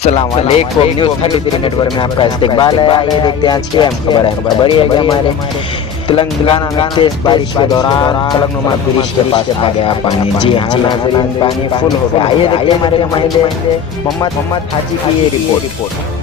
सलाम वालेकुम। News 33 network में आपका इस्तकबाल है। आइए देखते हैं आज की अहम खबर है। खबर ये है कि हमारे तेलंगाना में तेज बारिश के दौरान फलकनुमा ब्रिज के पास आ गया पानी। जी हाँ नाज़रीन, पानी फुल हो गया। आइए देखते हैं हमारे नुमाइंदे मोहम्मद हाजी की ये रिपोर्ट।